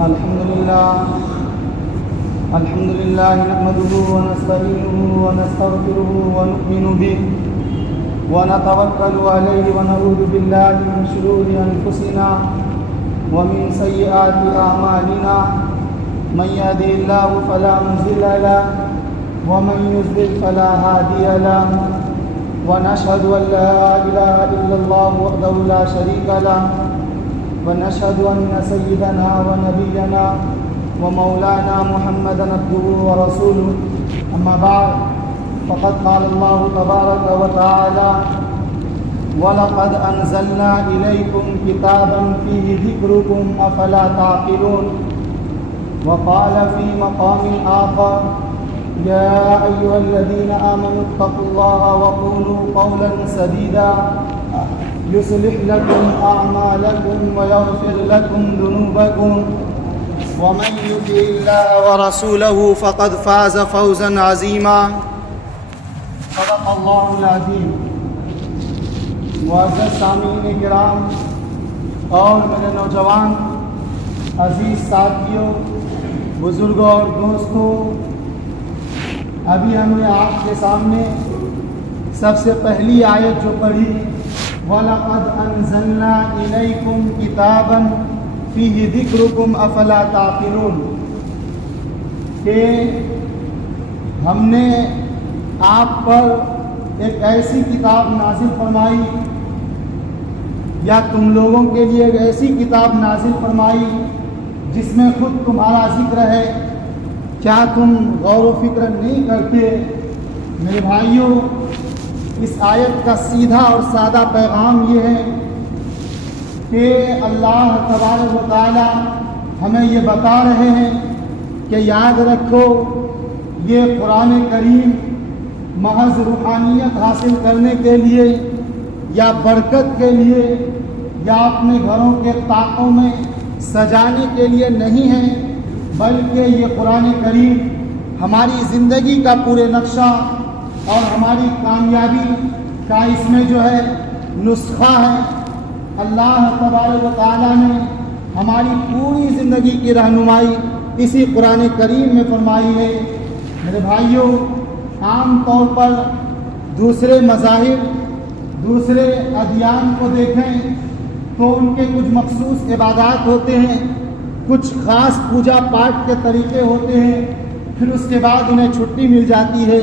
الحمد لله نحمده ونستعينه ونستغفره ونؤمن به ونتوكل عليه ونعوذ بالله من شرور أنفسنا ومن سيئات أعمالنا من يهده الله فلا مضل له ومن يضلل فلا هادي له ونشهد أن لا إله إلا الله وحده لا شريك له ونشهد أن سيدنا ونبينا ومولانا محمدا عبده ورسوله أما بعد فقد قال الله تبارك وتعالى ولقد أنزلنا إليكم كتابا فيه ذكركم أفلا تعقلون وقال في مقام آخر يا أيها الذين آمنوا اتقوا الله وقولوا قولا سديدا يصلح لكم أعمالكم ويغفر لكم ذنوبكم ومن يطع الله ورسوله فقد فاز فوزا عظيما صدق الله العظيم. معزز سامعین کرام اور میرے نوجوان عزیز ساتھیوں، بزرگوں اور دوستوں، ابھی ہم نے آپ کے سامنے سب سے پہلی آیت جو پڑھی وَلَقَدْ أَنزَلْنَا إِلَيْكُمْ كِتَابًا فِيهِ ذِكْرُكُمْ أَفَلَا تَعْقِلُونَ، کہ ہم نے آپ پر ایک ایسی کتاب نازل فرمائی یا تم لوگوں کے لیے ایک ایسی کتاب نازل فرمائی جس میں خود تمہارا ذکر ہے، کیا تم غور و فکر نہیں کرتے؟ میرے بھائیوں، اس آیت کا سیدھا اور سادہ پیغام یہ ہے کہ اللہ تبارک و تعالی ہمیں یہ بتا رہے ہیں کہ یاد رکھو، یہ قرآن کریم محض روحانیت حاصل کرنے کے لیے یا برکت کے لیے یا اپنے گھروں کے طاقوں میں سجانے کے لیے نہیں ہے، بلکہ یہ قرآن کریم ہماری زندگی کا پورے نقشہ اور ہماری کامیابی کا اس میں جو ہے نسخہ ہے۔ اللہ تبارک و تعالیٰ نے ہماری پوری زندگی کی رہنمائی اسی قرآن کریم میں فرمائی ہے۔ میرے بھائیوں، عام طور پر دوسرے مذاہب، دوسرے ادیان کو دیکھیں تو ان کے کچھ مخصوص عبادات ہوتے ہیں، کچھ خاص پوجا پاٹ کے طریقے ہوتے ہیں، پھر اس کے بعد انہیں چھٹی مل جاتی ہے۔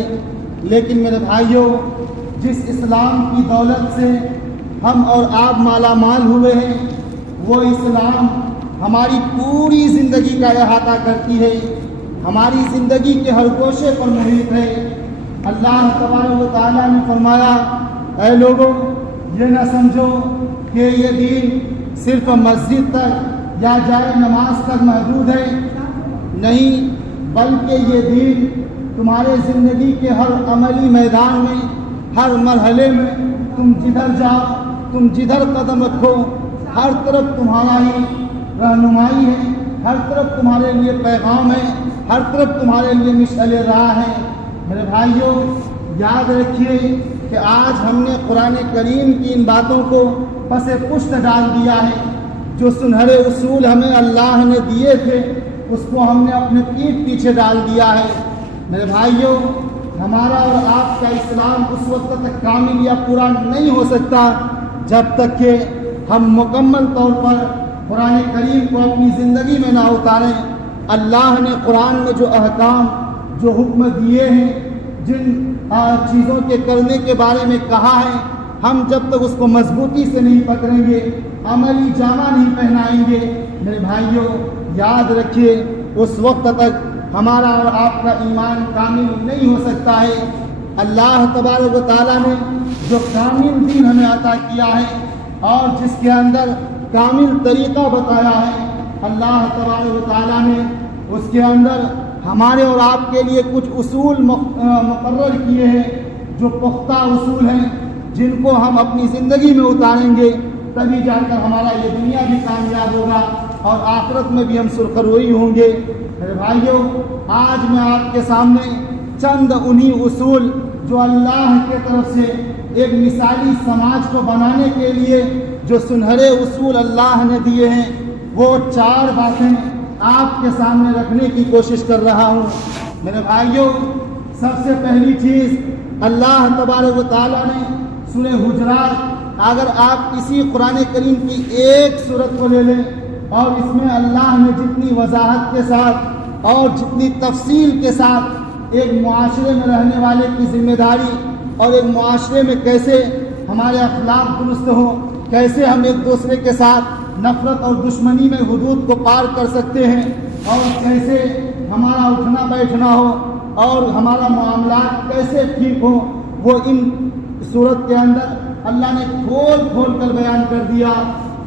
لیکن میرے بھائیوں، جس اسلام کی دولت سے ہم اور آپ مالا مال ہوئے ہیں، وہ اسلام ہماری پوری زندگی کا احاطہ کرتی ہے، ہماری زندگی کے ہر گوشے پر محیط ہے۔ اللہ تبارک و تعالیٰ نے فرمایا، اے لوگوں، یہ نہ سمجھو کہ یہ دین صرف مسجد تک یا جائے نماز تک محدود ہے، نہیں، بلکہ یہ دین تمہارے زندگی کے ہر عملی میدان میں، ہر مرحلے میں، تم جدھر جاؤ، تم جدھر قدم رکھو، ہر طرف تمہارا ہی رہنمائی ہے، ہر طرف تمہارے لیے پیغام ہے، ہر طرف تمہارے لیے مشعل راہ ہے۔ میرے بھائیوں، یاد رکھیے کہ آج ہم نے قرآن کریم کی ان باتوں کو پس پشت ڈال دیا ہے۔ جو سنہرے اصول ہمیں اللہ نے دیے تھے، اس کو ہم نے اپنے پیٹھ پیچھے ڈال دیا ہے۔ میرے بھائیوں، ہمارا اور آپ کا اسلام اس وقت تک کامل یا پورا نہیں ہو سکتا جب تک کہ ہم مکمل طور پر قرآن کریم کو اپنی زندگی میں نہ اتاریں۔ اللہ نے قرآن میں جو احکام، جو حکم دیے ہیں، جن چیزوں کے کرنے کے بارے میں کہا ہے، ہم جب تک اس کو مضبوطی سے نہیں پکڑیں گے، عملی جامہ نہیں پہنائیں گے، میرے بھائیوں یاد رکھیے اس وقت تک ہمارا اور آپ کا ایمان کامل نہیں ہو سکتا ہے۔ اللہ تبارک و تعالیٰ نے جو کامل دین ہمیں عطا کیا ہے اور جس کے اندر کامل طریقہ بتایا ہے، اللہ تبارک و تعالیٰ نے اس کے اندر ہمارے اور آپ کے لیے کچھ اصول مقرر کیے ہیں، جو پختہ اصول ہیں، جن کو ہم اپنی زندگی میں اتاریں گے، تبھی جا کر ہمارا یہ دنیا بھی کامیاب ہوگا اور آخرت میں بھی ہم سرخروئی ہوں گے۔ میرے بھائیوں، آج میں آپ کے سامنے چند انہی اصول جو اللہ کے طرف سے ایک مثالی سماج کو بنانے کے لیے جو سنہرے اصول اللہ نے دیے ہیں، وہ 4 باتیں آپ کے سامنے رکھنے کی کوشش کر رہا ہوں۔ میرے بھائیوں، سب سے پہلی چیز اللہ تبارک و تعالیٰ نے سورہ حجرات، اگر آپ اسی قرآن کریم کی ایک سورت کو لے لیں اور اس میں اللہ نے جتنی وضاحت کے ساتھ اور جتنی تفصیل کے ساتھ ایک معاشرے میں رہنے والے کی ذمہ داری اور ایک معاشرے میں کیسے ہمارے اخلاق درست ہوں، کیسے ہم ایک دوسرے کے ساتھ نفرت اور دشمنی میں حدود کو پار کر سکتے ہیں، اور کیسے ہمارا اٹھنا بیٹھنا ہو اور ہمارا معاملات کیسے ٹھیک ہو، وہ ان صورت کے اندر اللہ نے کھول کھول کر بیان کر دیا۔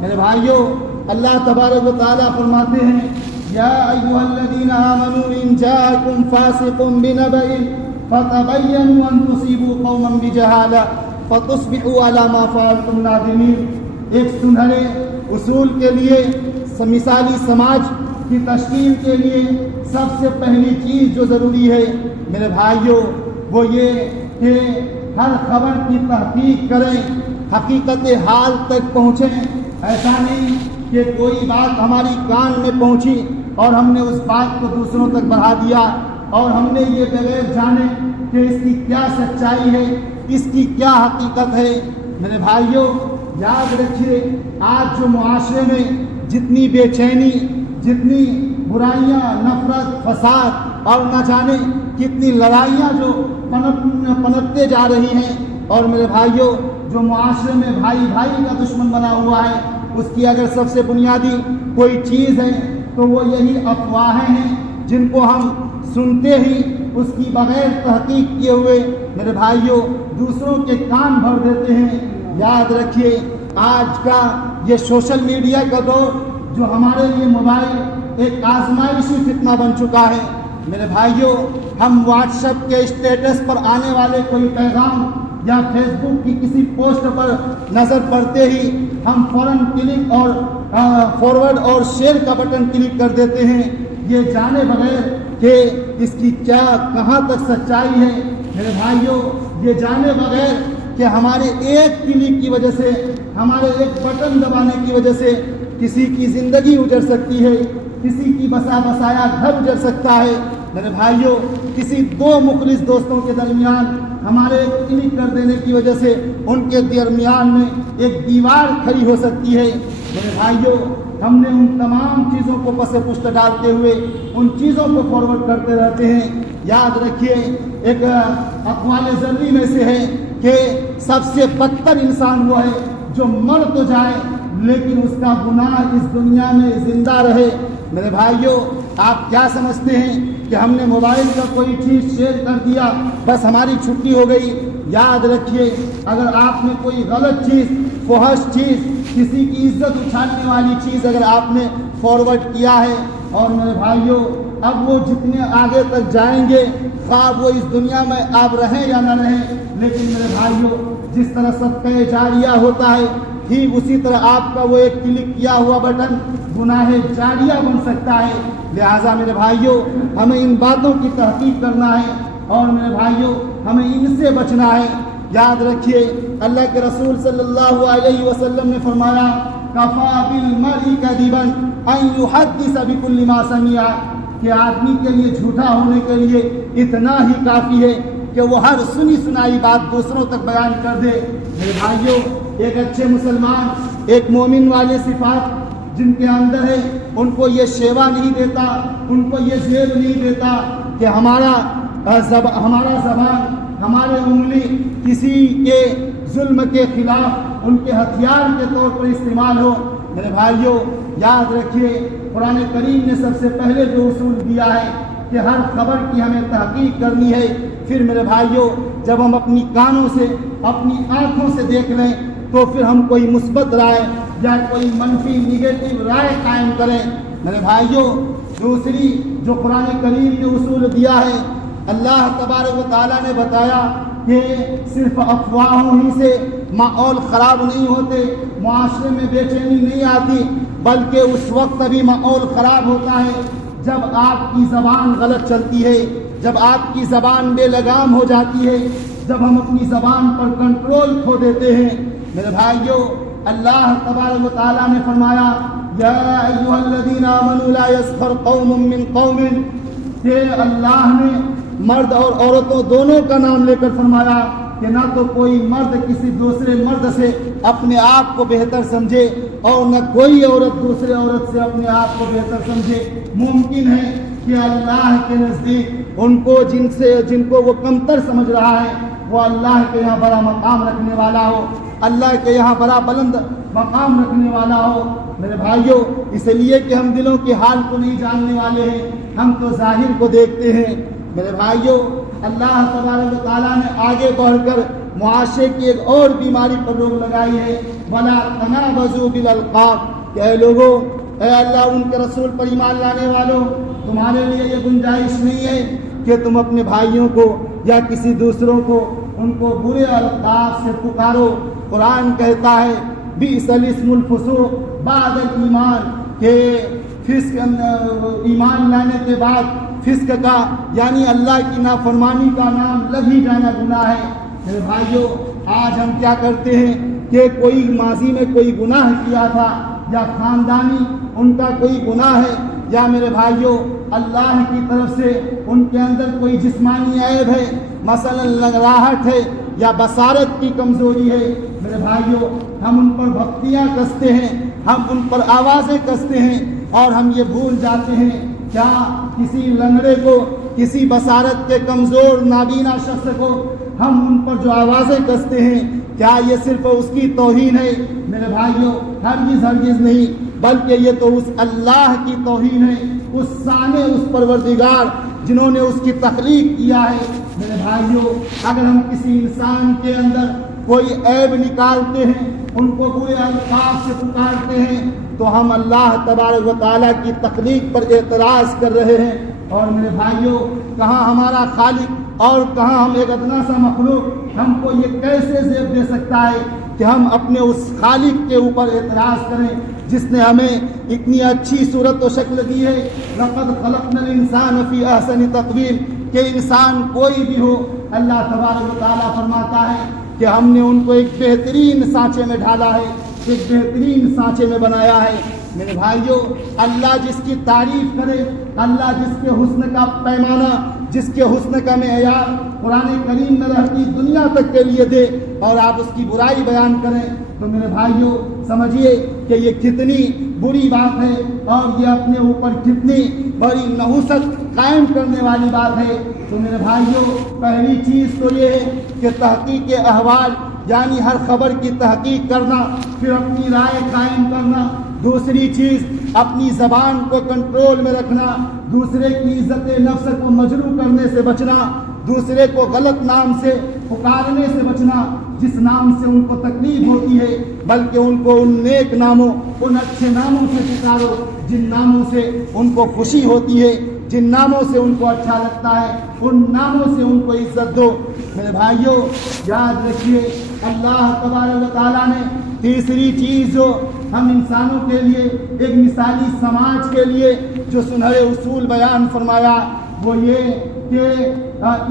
میرے بھائیوں، اللہ تبارک و تعالیٰ فرماتے ہیں یا ایھا الذین آمنوا ان جاءکم فاسق بنبأ فتبینوا ان تصیبوا قوما بجہالہ فتصبحوا علی ما فعلتم نادمین۔ ایک سنہرے اصول کے لیے، مثالی سماج کی تشکیل کے لیے سب سے پہلی چیز جو ضروری ہے میرے بھائیوں وہ یہ کہ ہر خبر کی تحقیق کریں، حقیقت حال تک پہنچیں۔ ایسا نہیں کہ کوئی بات ہماری کان میں پہنچی اور ہم نے اس بات کو دوسروں تک بڑھا دیا اور ہم نے یہ بغیر جانے کہ اس کی کیا سچائی ہے، اس کی کیا حقیقت ہے۔ میرے بھائیوں، یاد رکھیے، آج جو معاشرے میں جتنی بے چینی، جتنی برائیاں، نفرت، فساد اور نہ جانے کتنی لڑائیاں جو پنپتے جا رہی ہیں، اور میرے بھائیوں جو معاشرے میں بھائی بھائی کا دشمن بنا ہوا ہے، اس کی اگر سب سے بنیادی کوئی چیز ہے تو وہ یہی افواہیں ہیں جن کو ہم سنتے ہی اس کی بغیر تحقیق کیے ہوئے میرے بھائیوں دوسروں کے کان بھر دیتے ہیں۔ یاد رکھیے، آج کا یہ سوشل میڈیا کا دور جو ہمارے لیے موبائل ایک آزمائشی فتنہ بن چکا ہے۔ میرے بھائیوں، ہم واٹس ایپ کے اسٹیٹس پر آنے والے کوئی پیغام یا فیس بک کی کسی پوسٹ پر نظر پڑتے ہی ہم فوراً کلک اور فارورڈ اور شیئر کا بٹن کلک کر دیتے ہیں، یہ جانے بغیر کہ اس کی کیا کہاں تک سچائی ہے۔ میرے بھائیوں، یہ جانے بغیر کہ ہمارے ایک کلک کی وجہ سے، ہمارے ایک بٹن دبانے کی وجہ سے کسی کی زندگی اجڑ سکتی ہے، کسی کی بسا بسایا گھر اجڑ سکتا ہے۔ میرے بھائیوں، کسی دو مخلص دوستوں کے درمیان ہمارے کلک کر دینے کی وجہ سے ان کے درمیان میں ایک دیوار کھڑی ہو سکتی ہے۔ میرے بھائیوں، ہم نے ان تمام چیزوں کو پس پشت ڈالتے ہوئے ان چیزوں کو فارورڈ کرتے رہتے ہیں۔ یاد رکھیے، ایک اقوال ضروری میں سے ہے کہ سب سے بدتر انسان وہ ہے جو مر تو جائے لیکن اس کا گناہ اس دنیا میں زندہ رہے۔ میرے بھائیوں، آپ کیا سمجھتے ہیں کہ ہم نے موبائل کا کوئی چیز شیئر کر دیا بس ہماری چھٹی ہو گئی؟ یاد رکھیے، اگر آپ نے کوئی غلط چیز، فحش چیز، کسی کی عزت اچھالنے والی چیز اگر آپ نے فارورڈ کیا ہے، اور میرے بھائیوں اب وہ جتنے آگے تک جائیں گے، خواہ وہ اس دنیا میں آپ رہیں یا نہ رہیں، لیکن میرے بھائیوں جس طرح صدقہ جاریہ ہوتا ہے ٹھیک اسی طرح آپ کا وہ ایک کلک کیا ہوا بٹن گناہ جاریہ بن سکتا ہے۔ لہٰذا میرے بھائیوں، ہمیں ان باتوں کی تحقیق کرنا ہے اور میرے بھائیوں ہمیں ان سے بچنا ہے۔ یاد رکھیے، اللہ کے رسول صلی اللہ علیہ وسلم نے فرمایا کفا بالمرء کذبا ان یحدث بکل ما سمع، کہ آدمی کے لیے جھوٹا ہونے کے لیے اتنا ہی کافی ہے کہ وہ ہر سنی سنائی بات دوسروں تک بیان کر دے۔ میرے بھائیوں، ایک اچھے مسلمان، ایک مومن والے صفات جن کے اندر ہے، ان کو یہ شیوا نہیں دیتا، ان کو یہ زیب نہیں دیتا کہ ہمارا زبان، ہمارے انگلی کسی کے ظلم کے خلاف ان کے ہتھیار کے طور پر استعمال ہو۔ میرے بھائیوں، یاد رکھیے، قرآن کریم نے سب سے پہلے جو اصول دیا ہے کہ ہر خبر کی ہمیں تحقیق کرنی ہے۔ پھر میرے بھائیوں، جب ہم اپنی کانوں سے، اپنی آنکھوں سے دیکھ لیں تو پھر ہم کوئی مثبت رائے یا کوئی منفی نیگیٹو رائے قائم کریں۔ میرے بھائیوں، دوسری جو قرآن کریم نے اصول دیا ہے، اللہ تبارک و تعالیٰ نے بتایا کہ صرف افواہوں ہی سے ماحول خراب نہیں ہوتے، معاشرے میں بے چینی نہیں آتی، بلکہ اس وقت ابھی ماحول خراب ہوتا ہے جب آپ کی زبان غلط چلتی ہے، جب آپ کی زبان بے لگام ہو جاتی ہے، جب ہم اپنی زبان پر کنٹرول کھو دیتے ہیں۔ میرے بھائیوں، اللہ تبارک و تعالیٰ نے فرمایا یا ایھا الذین آمنوا لا یسخر قوم من قوم، کہ اللہ نے مرد اور عورتوں دونوں کا نام لے کر فرمایا کہ نہ تو کوئی مرد کسی دوسرے مرد سے اپنے آپ کو بہتر سمجھے اور نہ کوئی عورت دوسرے عورت سے اپنے آپ کو بہتر سمجھے۔ ممکن ہے کہ اللہ کے نزدیک ان کو جن کو وہ کمتر سمجھ رہا ہے وہ اللہ کے یہاں بڑا مقام رکھنے والا ہو، اللہ کے یہاں بڑا بلند مقام رکھنے والا ہو۔ میرے بھائیوں، اس لیے کہ ہم دلوں کے حال کو نہیں جاننے والے ہیں، ہم تو ظاہر کو دیکھتے ہیں۔ میرے بھائیوں، اللہ تبارک و تعالیٰ نے آگے بڑھ کر معاشرے کی ایک اور بیماری پر روک لگائی ہے، وَلَا تَنَابَزُوا بِالْأَلْقَابِ، کہ اے لوگوں، اے اللہ ان کے رسول پر ایمان لانے والوں، تمہارے لیے یہ گنجائش نہیں ہے کہ تم اپنے بھائیوں کو یا کسی دوسروں کو ان کو برے القاب سے پکارو۔ قرآن کہتا ہے بئس الاسم الفسوق بعد الایمان، کہ فسق ایمان لانے کے بعد فسق کا یعنی اللہ کی نافرمانی کا نام لگ ہی جانا گناہ ہے۔ میرے بھائیوں، آج ہم کیا کرتے ہیں کہ کوئی ماضی میں کوئی گناہ کیا تھا یا خاندانی ان کا کوئی گناہ ہے یا میرے بھائیوں اللہ کی طرف سے ان کے اندر کوئی جسمانی عیب ہے، مثلا لنگڑاہٹ ہے یا بصارت کی کمزوری ہے، میرے بھائیوں ہم ان پر بھکتیاں کستے ہیں، ہم ان پر آوازیں کستے ہیں اور ہم یہ بھول جاتے ہیں کیا کسی لنگڑے کو، کسی بصارت کے کمزور نابینا شخص کو ہم ان پر جو آوازیں کستے ہیں کیا یہ صرف اس کی توہین ہے؟ میرے بھائیوں ہرگز نہیں، بلکہ یہ تو اس اللہ کی توہین ہے، اس سامع، اس پروردگار جنہوں نے اس کی تخلیق کیا ہے۔ میرے بھائیوں، اگر ہم کسی انسان کے اندر کوئی عیب نکالتے ہیں، ان کو برے الفاظ سے پکارتے ہیں تو ہم اللہ تبارک و تعالیٰ کی تخلیق پر اعتراض کر رہے ہیں۔ اور میرے بھائیوں، کہاں ہمارا خالق اور کہاں ہم ایک ادنا سا مخلوق، ہم کو یہ کیسے زیب دے سکتا ہے کہ ہم اپنے اس خالق کے اوپر اعتراض کریں جس نے ہمیں اتنی اچھی صورت و شکل دی ہے۔ لقد خلقنا الانسان فی احسن تقویم، کہ انسان کوئی بھی ہو، اللہ تبارک و تعالیٰ فرماتا ہے کہ ہم نے ان کو ایک بہترین سانچے میں ڈھالا ہے، ایک بہترین سانچے میں بنایا ہے۔ میرے بھائیوں، اللہ جس کی تعریف کرے، اللہ جس کے حسن کا پیمانہ، جس کے حسن کا معیار قرآن کریم میں رہتی دنیا تک کے لیے دے اور آپ اس کی برائی بیان کریں تو میرے بھائیوں سمجھیے کہ یہ کتنی بری بات ہے اور یہ اپنے اوپر کتنی بڑی نحوست قائم کرنے والی بات ہے۔ تو میرے بھائیوں، پہلی چیز تو یہ ہے کہ تحقیق احوال یعنی ہر خبر کی تحقیق کرنا، پھر اپنی رائے قائم کرنا۔ دوسری چیز اپنی زبان کو کنٹرول میں رکھنا، دوسرے کی عزت نفس کو مجروح کرنے سے بچنا، دوسرے کو غلط نام سے پکارنے سے بچنا جس نام سے ان کو تکلیف ہوتی ہے، بلکہ ان کو ان نیک ناموں، ان اچھے ناموں سے پکارو جن ناموں سے ان کو خوشی ہوتی ہے، جن ناموں سے ان کو اچھا لگتا ہے، ان ناموں سے ان کو عزت دو۔ میرے بھائیوں یاد رکھیے، اللہ تبارک و تعالیٰ نے تیسری چیز جو ہم انسانوں کے لیے ایک مثالی سماج کے لیے جو سنہرے اصول بیان فرمایا وہ یہ کہ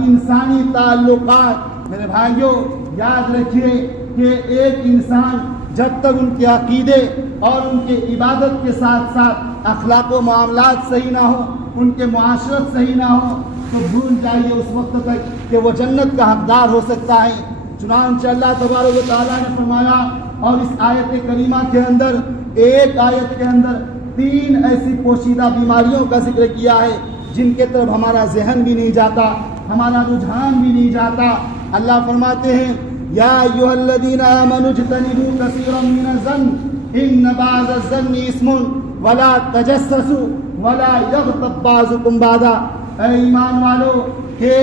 انسانی تعلقات۔ میرے بھائیوں یاد رکھیے کہ ایک انسان جب تک ان کے عقیدے اور ان کے عبادت کے ساتھ ساتھ اخلاق و معاملات صحیح نہ ہو، ان کے معاشرت صحیح نہ ہو تو بھول جائیے اس وقت تک کہ وہ جنت کا حقدار ہو سکتا ہے۔ چنانچہ اللہ تبارک و تعالیٰ نے فرمایا، اور اس آیت کریمہ کے اندر، ایک آیت کے اندر 3 ایسی پوشیدہ بیماریوں کا ذکر کیا ہے جن کے طرف ہمارا ذہن بھی نہیں جاتا، ہمارا رجحان بھی نہیں جاتا۔ اللہ فرماتے ہیں یا ایھا الذین آمنوا اجتنبوا کثیرا من الظن ان بعض الظن اسم ولا تجسسوا ولا یغتب بعضکم بعضا۔ اے ایمان والو، کہ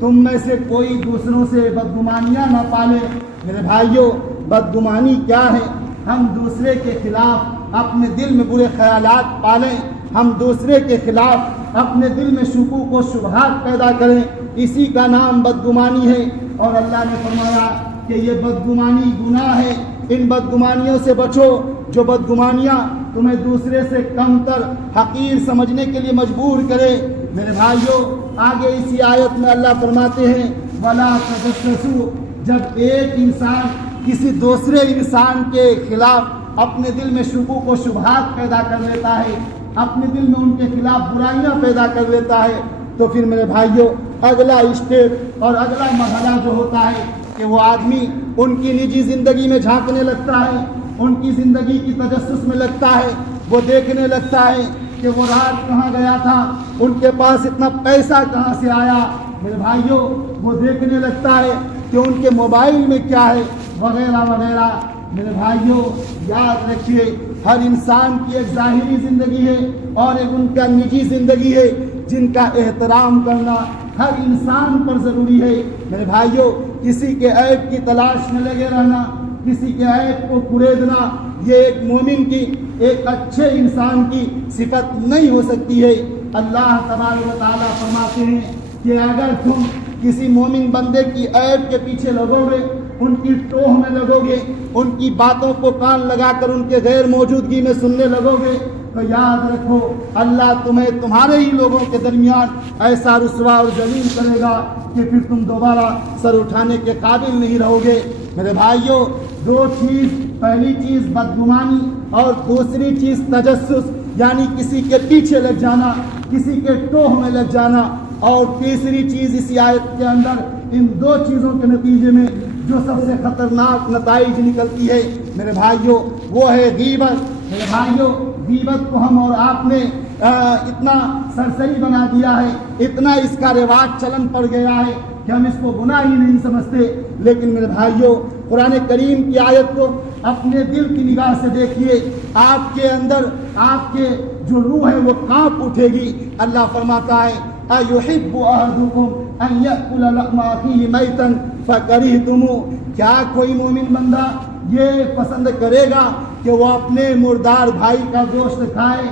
تم میں سے کوئی دوسروں سے بدگمانیاں نہ پالے۔ میرے بھائیوں، بدگمانی کیا ہے؟ ہم دوسرے کے خلاف اپنے دل میں برے خیالات پالیں، ہم دوسرے کے خلاف اپنے دل میں شکوک و شبہات پیدا کریں، اسی کا نام بدگمانی ہے۔ اور اللہ نے فرمایا کہ یہ بدگمانی گناہ ہے، ان بدگمانیوں سے بچو جو بدگمانیاں تمہیں دوسرے سے کم تر، حقیر سمجھنے کے لیے مجبور کرے۔ میرے بھائیوں، آگے اسی آیت میں اللہ فرماتے ہیں وَلَا تَجَسَّسُوا، جب ایک انسان کسی دوسرے انسان کے خلاف اپنے دل میں شکوک و شبہات پیدا کر لیتا ہے، اپنے دل میں ان کے خلاف برائیاں پیدا کر لیتا ہے، تو پھر میرے بھائیوں اگلا اسٹیپ اور اگلا مرحلہ جو ہوتا ہے کہ وہ آدمی ان کی نجی زندگی میں جھانکنے لگتا ہے، ان کی زندگی کی تجسس میں لگتا ہے، وہ دیکھنے لگتا ہے کہ وہ رات کہاں گیا تھا، ان کے پاس اتنا پیسہ کہاں سے آیا، میرے بھائیوں وہ دیکھنے لگتا ہے کہ ان کے موبائل میں کیا ہے، وغیرہ وغیرہ۔ میرے بھائیوں یاد رکھیے ہر انسان کی ایک ظاہری زندگی ہے اور ایک ان کا نجی زندگی ہے، جن کا احترام کرنا ہر انسان پر ضروری ہے۔ میرے بھائیوں کسی کے عیب کی تلاش میں لگے رہنا، کسی کے عیب کو کریدنا، یہ ایک مومن کی، ایک اچھے انسان کی صفت نہیں ہو سکتی ہے۔ اللہ تبارک و تعالیٰ فرماتے ہیں کہ اگر تم کسی مومن بندے کی عیب کے پیچھے لگو گے، ان کی ٹوہ میں لگو گے، ان کی باتوں کو کان لگا کر ان کے غیر موجودگی میں سننے لگو گے، تو یاد رکھو اللہ تمہیں تمہارے ہی لوگوں کے درمیان ایسا رسوا اور ذلیل کرے گا کہ پھر تم دوبارہ سر اٹھانے کے قابل نہیں رہو گے۔ میرے بھائیوں دو چیز، پہلی چیز بدگمانی اور دوسری چیز تجسس، یعنی کسی کے پیچھے لگ جانا، کسی کے ٹوہ میں لگ جانا، اور تیسری چیز اسی آیت کے اندر ان دو چیزوں کے نتیجے میں جو سب سے خطرناک نتائج نکلتی ہے میرے بھائیوں وہ ہے غیبت۔ میرے بھائیوں غیبت کو ہم اور آپ نے اتنا سرسری بنا دیا ہے، اتنا اس کا رواج چلن پڑ گیا ہے کہ ہم اس کو گناہ ہی نہیں سمجھتے۔ لیکن میرے بھائیوں قرآن کریم کی آیت کو اپنے دل کی نگاہ سے دیکھیے، آپ کے اندر آپ کے جو روح ہے وہ کانپ اٹھے گی۔ اللہ فرماتا ہے اَيُحِبُّ أَحَدُكُمْ أَن يَأْكُلَ لَحْمَ أَخِيهِ مَيْتًا فَكَرِهْتُمُوهُ، کیا کوئی مومن بندہ یہ پسند کرے گا کہ وہ اپنے مردار بھائی کا گوشت کھائے؟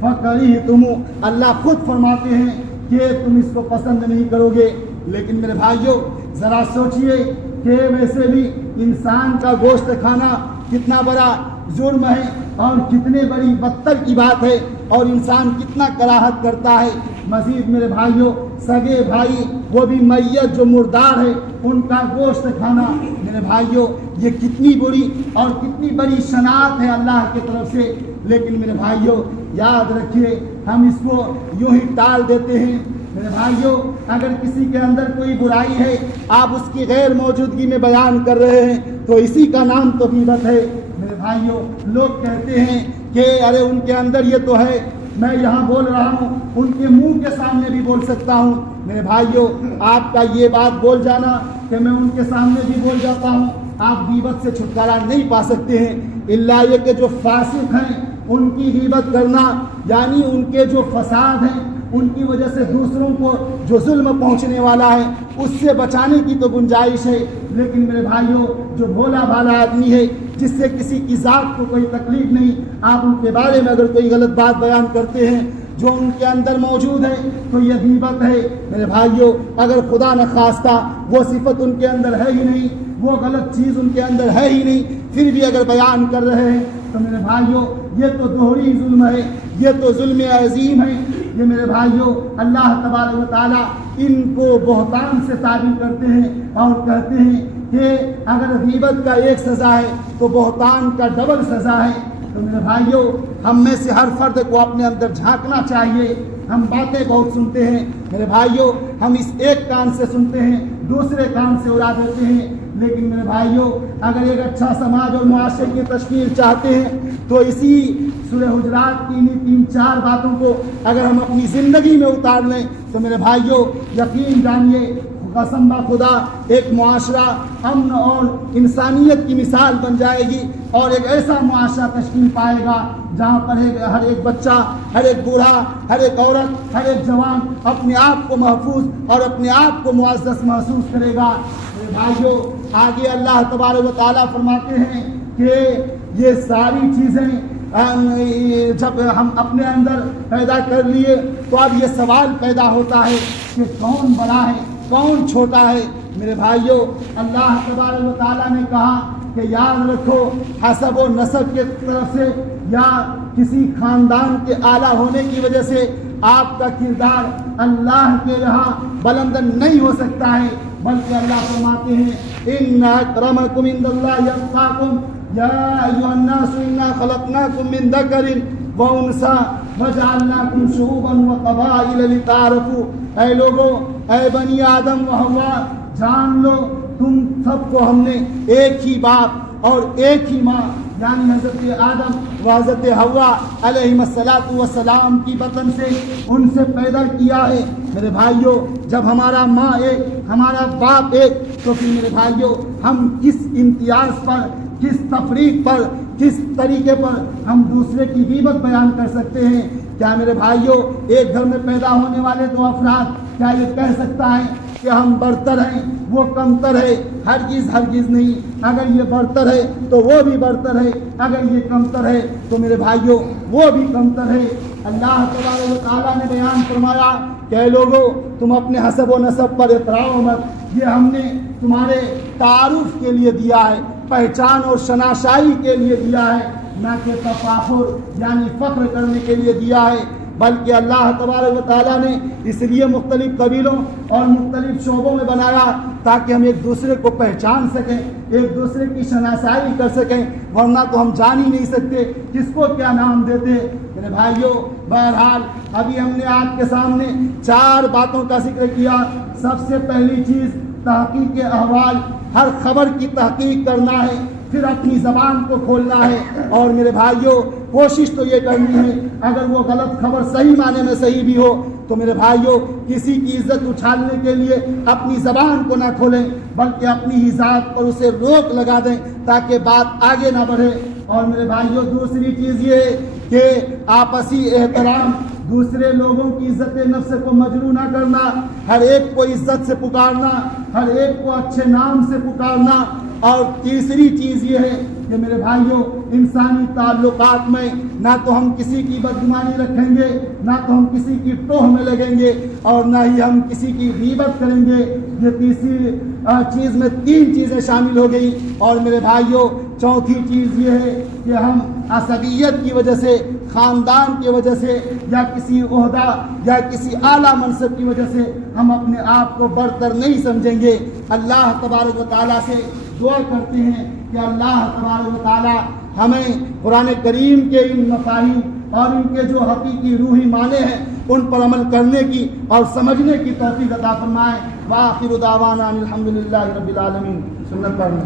فَكَرِهْتُمُوهُ، اللہ خود فرماتے ہیں کہ تم اس کو پسند نہیں کرو گے۔ لیکن میرے بھائیوں ذرا سوچئے کہ ویسے بھی انسان کا گوشت کھانا کتنا بڑا جرم ہے اور کتنے بڑی بدتر کی بات ہے، اور انسان کتنا کراہت کرتا ہے۔ مزید میرے بھائیوں سگے بھائی وہ بھی میت جو مردار ہے ان کا گوشت کھانا، میرے بھائیوں یہ کتنی بری اور کتنی بڑی شناعت ہے اللہ کی طرف سے۔ لیکن میرے بھائیوں یاد رکھیے ہم اس کو یوں ہی ٹال دیتے ہیں۔ میرے بھائیوں اگر کسی کے اندر کوئی برائی ہے آپ اس کی غیر موجودگی میں بیان کر رہے ہیں تو اسی کا نام تو غیبت ہے۔ میرے بھائیوں لوگ کہتے ہیں کہ ارے ان کے اندر یہ تو ہے، میں یہاں بول رہا ہوں ان کے منہ کے سامنے بھی بول سکتا ہوں۔ میرے بھائیوں آپ کا یہ بات بول جانا کہ میں ان کے سامنے بھی بول جاتا ہوں، آپ غیبت سے چھٹکارا نہیں پا سکتے ہیں، الا یہ کہ جو فاسق ہیں ان کی غیبت کرنا یعنی ان کے جو فساد ہیں ان کی وجہ سے دوسروں کو جو ظلم پہنچنے والا ہے اس سے بچانے کی تو گنجائش ہے۔ لیکن میرے بھائیوں جو بھولا بھالا آدمی ہے جس سے کسی کی ذات کو کوئی تکلیف نہیں، آپ ان کے بارے میں اگر کوئی غلط بات بیان کرتے ہیں جو ان کے اندر موجود ہے تو یہ غیبت ہے۔ میرے بھائیوں اگر خدا نخواستہ وہ صفت ان کے اندر ہے ہی نہیں، وہ غلط چیز ان کے اندر ہے ہی نہیں، پھر بھی اگر بیان کر رہے ہیں تو میرے بھائیوں یہ تو دوہری ظلم ہے، یہ تو ظلم عظیم ہے۔ یہ میرے بھائیوں اللہ تبارک و تعالیٰ ان کو بہتان سے تعبیر کرتے ہیں اور کہتے ہیں کہ اگر غیبت کا ایک سزا ہے تو بہتان کا ڈبل سزا ہے۔ تو میرے بھائیوں ہم میں سے ہر فرد کو اپنے اندر جھانکنا چاہیے۔ ہم باتیں بہت سنتے ہیں میرے بھائیوں، ہم اس ایک کان سے سنتے ہیں دوسرے کان سے اڑا دیتے ہیں۔ لیکن میرے بھائیوں اگر ایک اچھا سماج اور معاشرے کی تشکیل چاہتے ہیں تو اسی سورہ حجرات کی انہی 3-4 باتوں کو اگر ہم اپنی زندگی میں اتار لیں تو میرے بھائیوں یقین جانیے قسم بخدا ایک معاشرہ امن اور انسانیت کی مثال بن جائے گی، اور ایک ایسا معاشرہ تشکیل پائے گا جہاں پر ہر ایک بچہ، ہر ایک بوڑھا، ہر ایک عورت، ہر ایک جوان اپنے آپ کو محفوظ اور اپنے آپ کو معزز محسوس کرے گا۔ میرے بھائیوں آگے اللہ تبارک و تعالیٰ فرماتے ہیں کہ یہ ساری چیزیں جب ہم اپنے اندر پیدا کر لیے تو اب یہ سوال پیدا ہوتا ہے کہ کون بڑا ہے کون چھوٹا ہے۔ میرے بھائیوں اللہ تبارک و تعالیٰ نے کہا کہ یاد رکھو حسب و نسب کے طرف سے یا کسی خاندان کے اعلیٰ ہونے کی وجہ سے آپ کا کردار اللہ کے یہاں بلند نہیں ہو سکتا ہے، بلکہ اللہ فرماتے ہیں ان اکرمکم عند اللہ اتقاکم، یا ایھا الناس انا خلقناکم من ذکر وانثی وجعلناکم شعوبا وقبائل لتعارفوا، اے لوگوں، اے بنی آدم و حوا، جان لو تم سب کو ہم نے ایک ہی باپ اور ایک ہی ماں یعنی حضرت آدم و حضرت حوا علیہم السلام کی بطن سے ان سے پیدا کیا ہے۔ میرے بھائیوں، جب ہمارا ماں ایک، ہمارا باپ ایک، تو پھر میرے بھائیوں ہم کس امتیاز پر، کس تفریق پر، کس طریقے پر ہم دوسرے کی غیبت بیان کر سکتے ہیں؟ کیا میرے بھائیوں ایک گھر میں پیدا ہونے والے دو افراد کیا یہ کہہ سکتا ہے کہ ہم برتر ہیں وہ کمتر ہے؟ ہرگز نہیں۔ اگر یہ برتر ہے تو وہ بھی برتر ہے، اگر یہ کمتر ہے تو میرے بھائیوں وہ بھی کمتر ہے۔ اللہ تبارک و تعالیٰ نے بیان فرمایا کہ اے لوگو، تم اپنے حسب و نسب پر اتراؤ مت، یہ ہم نے تمہارے تعارف کے لیے دیا ہے، پہچان اور شناسائی کے لیے دیا ہے، نہ کہ تفاخر یعنی فخر کرنے کے لیے دیا ہے۔ بلکہ اللہ تبارک و تعالیٰ نے اس لیے مختلف قبیلوں اور مختلف شعبوں میں بنایا تاکہ ہم ایک دوسرے کو پہچان سکیں، ایک دوسرے کی شناسائی کر سکیں، ورنہ تو ہم جان ہی نہیں سکتے کس کو کیا نام دیتے۔ میرے بھائیوں، بہرحال ابھی ہم نے آپ کے سامنے 4 باتوں کا ذکر کیا۔ سب سے پہلی چیز تحقیق احوال، ہر خبر کی تحقیق کرنا ہے، پھر اپنی زبان کو کھولنا ہے، اور میرے بھائیوں کوشش تو یہ کرنی ہے اگر وہ غلط خبر صحیح معنی میں صحیح بھی ہو تو میرے بھائیوں کسی کی عزت اچھالنے کے لیے اپنی زبان کو نہ کھولیں، بلکہ اپنی ہی ذات پر اسے روک لگا دیں تاکہ بات آگے نہ بڑھے۔ اور میرے بھائیوں دوسری چیز یہ ہے کہ آپسی احترام، دوسرے لوگوں کی عزت نفس کو مجروح نہ کرنا، ہر ایک کو عزت سے پکارنا، ہر ایک کو اچھے نام سے پکارنا۔ اور تیسری چیز یہ ہے کہ میرے بھائیوں انسانی تعلقات میں نہ تو ہم کسی کی بدگمانی رکھیں گے، نہ تو ہم کسی کی ٹوہ میں لگیں گے، اور نہ ہی ہم کسی کی غیبت کریں گے۔ یہ تیسری چیز میں 3 چیزیں شامل ہو گئی۔ اور میرے بھائیوں چوتھی چیز یہ ہے کہ ہم عصبیت کی وجہ سے، خاندان کی وجہ سے، یا کسی عہدہ یا کسی اعلیٰ منصب کی وجہ سے ہم اپنے آپ کو برتر نہیں سمجھیں گے۔ اللہ تبارک و تعالیٰ سے دعا کرتے ہیں کہ اللہ تبارک و تعالیٰ ہمیں قرآن کریم کے ان مفاہیم اور ان کے جو حقیقی روحی معنی ہیں ان پر عمل کرنے کی اور سمجھنے کی توفیق عطا فرمائے۔ وآخر دعوانا الحمدللہ رب العالمین۔ سنت پڑھنا۔